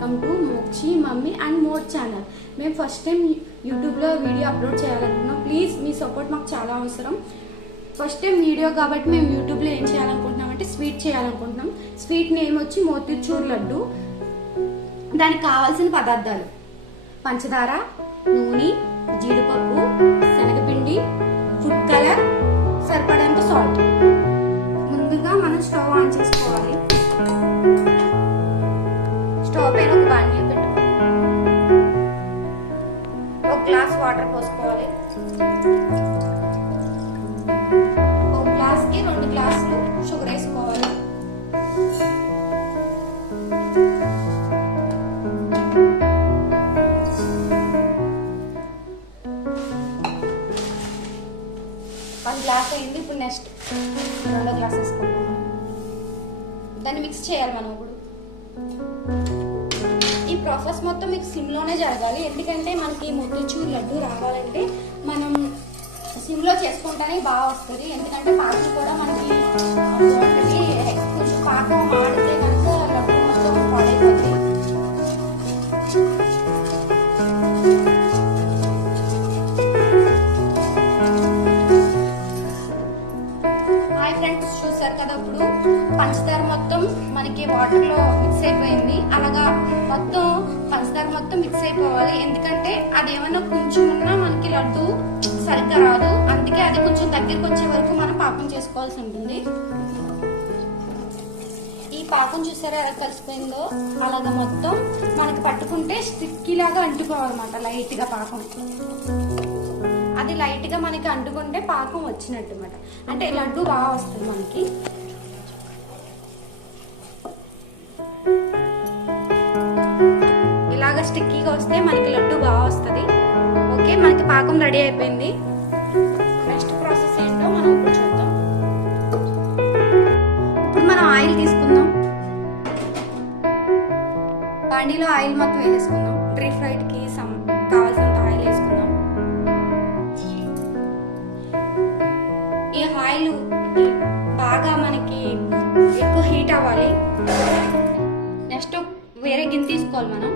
Welcome to Mokshi mummy and more channel. మేము first time యూట్యూబ్లో video upload చేయాలనుకున్నాం. Please మీ సపోర్ట్ మాకు చాలా అవసరం. ఫస్ట్ టైం వీడియో కాబట్టి మేము యూట్యూబ్లో ఏం చేయాలనుకుంటున్నాం అంటే స్వీట్ చేయాలనుకుంటున్నాం. స్వీట్ నేమ్ వచ్చి మోతీచూర్ లడ్డు. దానికి కావాల్సిన పదార్థాలు: పంచదార, నూనె, జీడిపప్పు, శనగపిండి, ఫుడ్ కలర్, సరిపడంత సాల్ట్. ముందుగా మనం స్టవ్ ఆన్ చేసుకోవాలి. స్టవ్ పైన ఒక బాండీ పెట్టుకోవాలి. ఒక గ్లాస్ వాటర్ పోసుకోవాలి. ఒక గ్లాస్ కి 2 గ్లాసులు షుగర్ వేసుకోవాలి. వన్ గ్లాస్ అయింది. ఇప్పుడు నెక్స్ట్ 2 గ్లాస్ వేసుకుంటాం. దాన్ని మిక్స్ చేయాలి మనం. ఇప్పుడు ఈ ప్రాసెస్ మొత్తం మీకు సిమ్లోనే జరగాలి. ఎందుకంటే మనకి మోతీచూర్ లడ్డు రావాలంటే మనం సిమ్లో చేసుకుంటేనే బాగా వస్తుంది. ఎందుకంటే పాకం కూడా మనకి బాగుంటుంది. కొంచెం పాకం మాడితే కనుక లడ్డు మొత్తం పాడైపోతుంది. హాయ్ ఫ్రెండ్స్, చూసారు కదా ఇప్పుడు పంచదార మొత్తం మనకి వాటర్ లో మిక్స్ అయిపోయింది. అలాగా మొత్తం పంచదార మొత్తం మిక్స్ అయిపోవాలి. ఎందుకంటే అది ఏమన్నా కొంచెం ఉన్నా మనకి లడ్డు సరిగ్గా రాదు. అందుకే అది కొంచెం దగ్గరికి వచ్చే వరకు మనం పాకం చేసుకోవాల్సి ఉంటుంది. ఈ పాకం చూసారా ఎలా కలిసిపోయిందో? అలాగా మొత్తం మనకి పట్టుకుంటే స్టిక్కీ లాగా అంటుకోవాలన్నమాట. లైట్ గా పాకం అది లైట్ గా మనకి అంటుకుంటే పాకం వచ్చినట్టు అన్నమాట. అంటే లడ్డు బాగా వస్తుంది మనకి. ఇలాగా స్టిక్కీగా వస్తే మనకి లడ్డు బాగా వస్తుంది. ఓకే, మనకి పాకం రెడీ అయిపోయింది. నెక్స్ట్ ప్రాసెస్ ఏంటో మనం ఇప్పుడు చూద్దాం. ఇప్పుడు మనం ఆయిల్ తీసుకుందాం. బాండీలో ఆయిల్ మొత్తం వేసేసుకుందాం. డ్రీ ఫ్రైడ్ కి కావాల్సినంత ఆయిల్ వేసుకుందాం. ఈ ఆయిల్ బాగా మనకి ఎక్కువ హీట్ అవ్వాలి. నెక్స్ట్ వేరే గిన్నె తీసుకోవాలి మనం.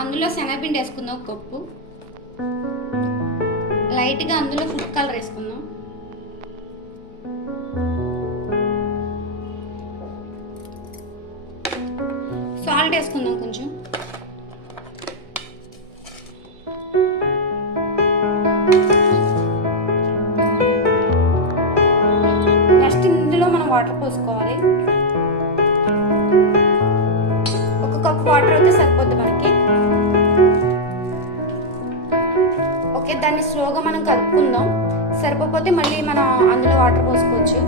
అందులో శనగపిండి వేసుకుందాం 1 కప్పు. లైట్ గా అందులో ఫుడ్ కలర్ వేసుకుందాం. సాల్ట్ వేసుకుందాం కొంచెం. నెక్స్ట్ ఇందులో మనం వాటర్ పోసుకోవాలి. 1 కప్ వాటర్ అయితే సరిపోద్ది మనకి. ఓకే, దాన్ని స్లోగా మనం కలుపుకుందాం. సరిపోతే మళ్ళీ మనం అందులో వాటర్ పోసుకోవచ్చు.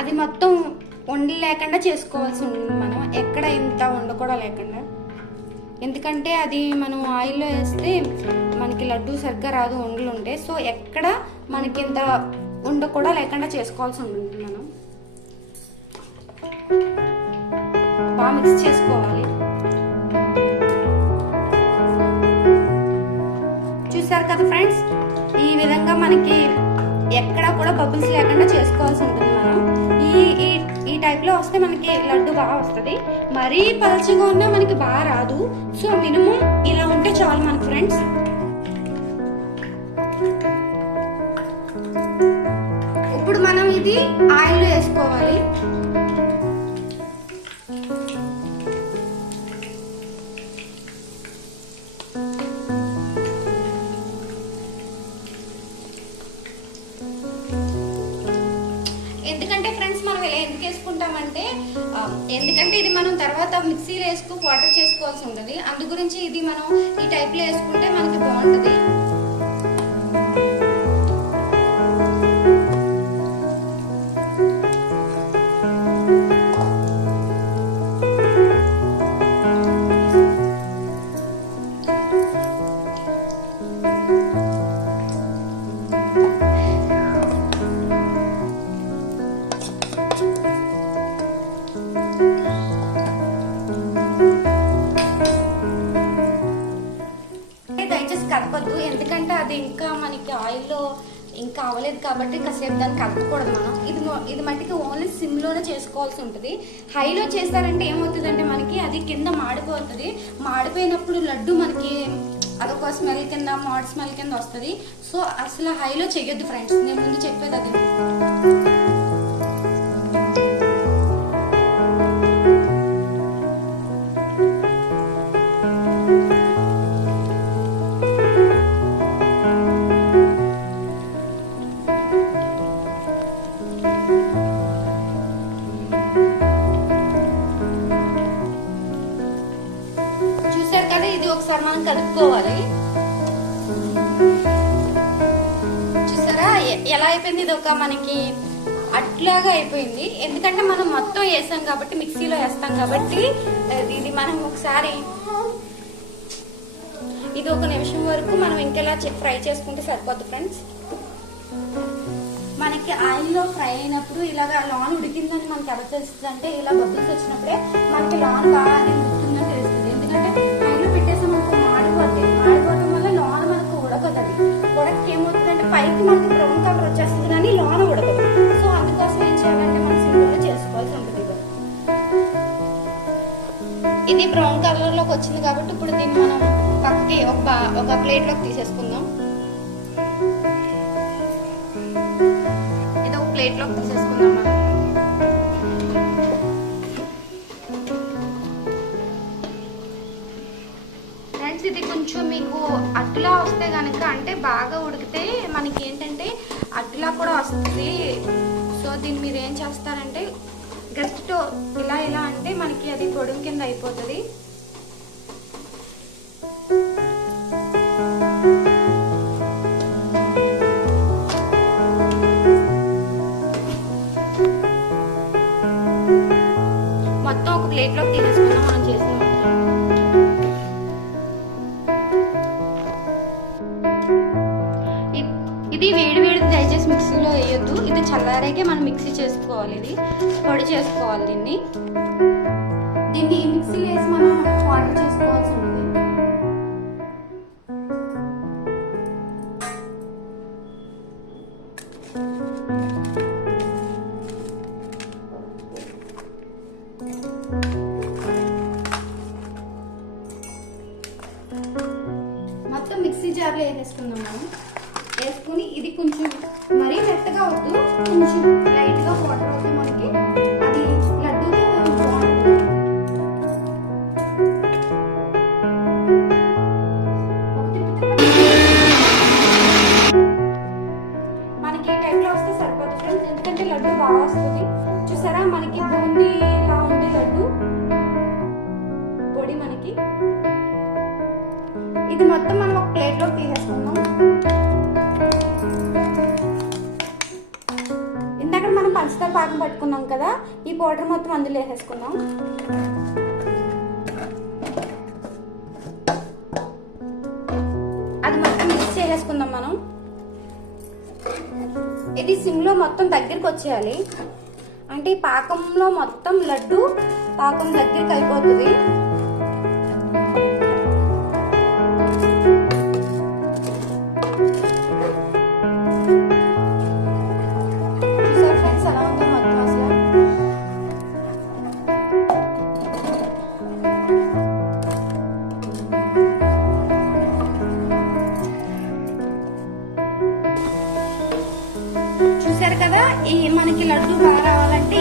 అది మొత్తం వండి లేకుండా చేసుకోవాల్సి ఉంటుంది మనం. ఎక్కడ ఇంత వండ కూడా లేకుండా. ఎందుకంటే అది మనం ఆయిల్లో వేస్తే మనకి లడ్డు సరిగ్గా రాదు, వండలు ఉంటాయి. సో ఎక్కడ మనకి ఇంత ఉండ కూడా లేకుండా చేసుకోవాల్సి ఉంటుంది. మనం బాగా మిక్స్ చేసుకోవాలి. చూసారు కదా ఫ్రెండ్స్, ఈ విధంగా మనకి ఎక్కడ కూడా బబుల్స్ లేకుండా చేసుకోవాల్సి ఉంటుంది. మనం ఈ టైప్ లో వస్తే మనకి లడ్డు బాగా వస్తుంది. మరీ పలచగా ఉన్నా మనకి బాగా రాదు. సో మినిమం ఇలా ఉంటే చాలు మనకి ఫ్రెండ్స్. ఇప్పుడు మనం ఇది ఆయిల్ వేసుకోవాలి. ఎందుకంటే ఫ్రెండ్స్ మనం ఇలా ఎందుకు వేసుకుంటామంటే ఎందుకంటే ఇది మనం తర్వాత మిక్సీలో వేసుకు వాటర్ చేసుకోవాల్సి ఉంటుంది. అందు గురించి ఇది మనం ఈ టైప్ లో వేసుకుంటే మనకి బాగుంటుంది. వచ్చేసి కదపద్దు, ఎందుకంటే అది ఇంకా మనకి ఆయిల్లో ఇంకా అవ్వలేదు కాబట్టి కాసేపు దాన్ని కలపకూడదు మనం. ఇది మట్టికి ఓన్లీ సిమ్లోనే చేసుకోవాల్సి ఉంటుంది. హైలో చేస్తారంటే ఏమవుతుందంటే మనకి అది కింద మాడిపోతుంది. మాడిపోయినప్పుడు లడ్డు మనకి అదొక స్మెల్ కింద, మాడ్ స్మెల్ కింద వస్తుంది. సో అసలు హైలో చెయ్యొద్దు ఫ్రెండ్స్, నేను ముందు చెప్పేది అది. ఒకసారి మనం కలుపుకోవాలి. చూసారా ఎలా అయిపోయింది? ఇది ఒక మనకి అట్లాగా అయిపోయింది. ఎందుకంటే మనం మొత్తం వేసాం కాబట్టి, మిక్సీలో వేస్తాం కాబట్టి ఇది మనం ఒకసారి ఇది 1 నిమిషం వరకు మనం ఇంకెలా ఫ్రై చేసుకుంటే సరిపోద్ది ఫ్రెండ్స్. మనకి ఆయిల్లో ఫ్రై అయినప్పుడు ఇలాగా లాన్ ఉడికిందని మనకి ఎలా తెలుస్తుంది అంటే, ఇలా బబుల్స్ వచ్చినప్పుడే మనకి లాన్ బాగా ఉడుకుతుందని తెలుస్తుంది. ఎందుకంటే మాడిపోవడం వల్ల లోన మనకు ఉడకదు. ఉడక ఏమవుతుందంటే పైకి మనకి బ్రౌన్ కలర్ వచ్చేస్తుంది కానీ లోన ఉడకదు. సో అందుకోసం ఏం చేయాలంటే మనం సింపుల్గా చేసుకోవాల్సి ఉంటుంది. ఇది బ్రౌన్ కలర్ లోకి వచ్చింది కాబట్టి ఇప్పుడు దీన్ని మనం పక్కకి ఒక ప్లేట్ లోకి తీసేసుకుందాం. ఇది ఒక ప్లేట్ లోకి తీసేసుకుందాం మనం. ఇది కొంచెం మీకు అట్లా వస్తే కనుక, అంటే బాగా ఉడికితే మనకి ఏంటంటే అట్లా కూడా వస్తుంది. సో దీన్ని మీరు ఏం చేస్తారంటే జస్ట్ ఇలా అంటే మనకి అది పొడుం కింద అయిపోతుంది. మొత్తం ఒక ప్లేట్ లోకి తీసేసుకుందాం మనం చేసిన. ఇది వేడి దయచేసి మిక్సీలో వేయొద్దు. ఇది చల్లారాకే మనం మిక్సీ చేసుకోవాలి. ఇది పొడి చేసుకోవాలి. దీన్ని మిక్సీలో వేసి మనం వాటర్ చేసుకోవాల్సి ఉంటుంది. మొత్తం మిక్సీ జార్లో వేసేసుకుందాం మనం. వేసుకుని ఇది కొంచెం మరీ మెత్తగా వద్దు, కొంచెం లైట్ గా వాటర్ అవుతుంది మనకి. అది లడ్డూకి మనకి ఈ టైంలో వస్తే సరిపోతుంది ఫ్రెండ్స్, ఎందుకంటే లడ్డు బాగా వస్తుంది. చూసారా మనకి బూందీలా ఉంది లడ్డు పొడి మనకి. ఇది మొత్తం మనం ఒక ప్లేట్ లో తీసేసుకుందాం. మనం పంచదార పాకం పట్టుకున్నాం కదా, ఈ పౌడర్ మొత్తం అందులో వేసేసుకుందాం. అది మొత్తం మిక్స్ చేసేసుకుందాం మనం. ఇది సిమ్లో మొత్తం దగ్గరికి వచ్చేయాలి. అంటే ఈ పాకంలో మొత్తం లడ్డు పాకం దగ్గరికి అయిపోతుంది. చూసారు కదా, ఈ మనకి లడ్డు బాగా రావాలంటే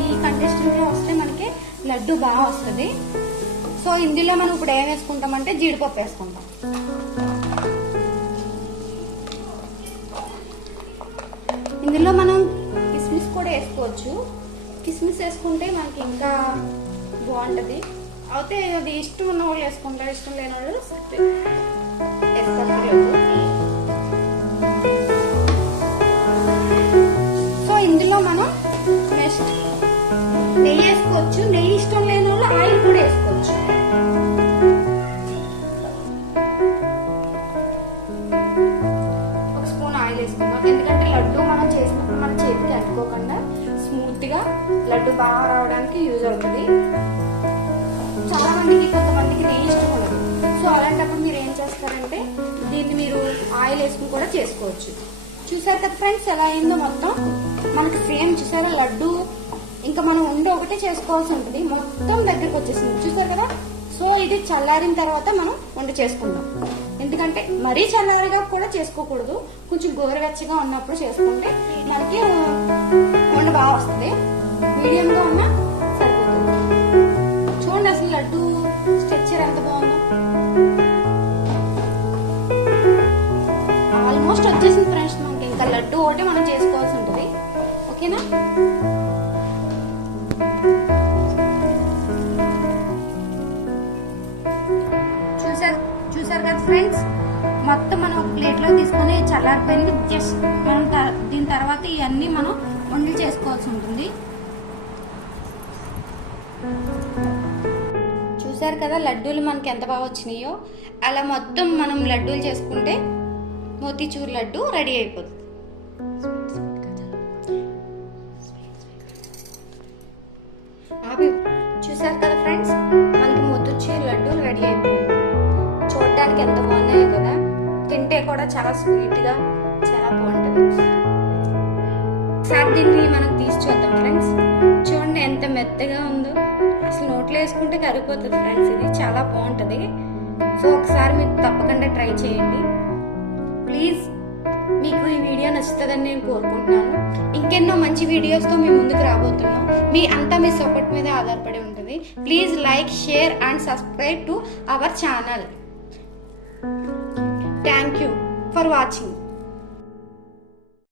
ఈ కంటెస్టెంట్ లో వస్తే మనకి లడ్డు బాగా వస్తుంది. సో ఇందులో మనం ఇప్పుడు ఏం వేసుకుంటామంటే జీడిపప్పు వేసుకుంటాం. ఇందులో మనం కిస్మిస్ కూడా వేసుకోవచ్చు. కిస్మిస్ వేసుకుంటే మనకి ఇంకా బాగుంటది. అయితే అది ఇష్టం ఉన్న వాళ్ళు వేసుకుంటారు, ఇష్టం లేని వాళ్ళు వేసుకోలేదు. సో ఇందులో మనం నెక్స్ట్ నెయ్యి వేసుకోవచ్చు. నెయ్యి ఇష్టం లేని వాళ్ళు ఆయిల్ కూడా వేసుకోవచ్చు. ఒక స్పూన్ ఆయిల్ వేసుకుందాం, ఎందుకంటే లడ్డు మనం చేసినప్పుడు మన చేతికి అంటుకోకుండా స్మూత్ గా లడ్డు బాగా రావడానికి యూజ్ అవుతుంది. చాలా మందికి కొంతమందికి నెయ్యి ఇష్టం ఉండదు. సో అలాంటప్పుడు మీరు ఏం చేస్తారంటే దీన్ని మీరు ఆయిల్ వేసుకుని కూడా చేసుకోవచ్చు. చూసారు కదా ఫ్రెండ్స్ ఎలా అయిందో మొత్తం మనకి సేమ్. చూసారా లడ్డు ఇంకా మనం ఉండి ఒకటే చేసుకోవాల్సి ఉంటుంది, మొత్తం దగ్గరికి వచ్చేసింది. చూసారు కదా. సో ఇది చల్లారిన తర్వాత మనం వంట చేసుకుందాం. ఎందుకంటే మరీ చల్లారిగా కూడా చేసుకోకూడదు, కొంచెం గోరువెచ్చగా ఉన్నప్పుడు చేసుకుంటే మనకి వంట బాగా వస్తుంది. మీడియంగా ఉన్నా సరిపోతుంది. చూడండి అసలు లడ్డు స్ట్రక్చర్ ఎంత బాగుందో. ఆల్మోస్ట్ వచ్చేసింది ఫ్రెండ్స్ మనకి. ఇంకా లడ్డు ఒకటి మనం చేసుకోవాల్సి ఉంటుంది. ఓకేనా. చూసారు కదా ఫ్రెండ్స్, మొత్తం మనం ఒక ప్లేట్ లో తీసుకొని చల్లారిపోయింది. జస్ట్ మనం దీని తర్వాత ఇవన్నీ మనం వంటలు చేసుకోవాల్సి ఉంటుంది. చూసారు కదా లడ్డూలు మనకి ఎంత బాగా వచ్చినాయో. అలా మొత్తం మనం లడ్డూలు చేసుకుంటే మోతీచూర్ లడ్డు రెడీ అయిపోతుంది. చూసారు కదా ఫ్రెండ్స్, మనకి మోతీచూర్ లడ్డు రెడీ అయిపోయింది. చూడడానికి ఎంత బాగున్నాయో కదా, తింటే కూడా చాలా స్వీట్ గా చాలా బాగుంటుంది. ఒకసారి దీన్ని మనం తీసి చూద్దాం ఫ్రెండ్స్. చూడండి ఎంత మెత్తగా ఉందో, అసలు నోట్లో వేసుకుంటే కరిగిపోతుంది ఫ్రెండ్స్. ఇది చాలా బాగుంటుంది. సో ఒకసారి మీరు తప్పకుండా ట్రై చేయండి ప్లీజ్. మీకు ఈ వీడియో నచ్చుతుందని నేను కోరుకుంటున్నాను. ఇంకెన్నో మంచి వీడియోస్తో మేము ముందుకు రాబోతున్నాం. మీ సపోర్ట్ మీద ఆధారపడి ఉంటుంది. Please like, share and subscribe to our channel. Thank you for watching.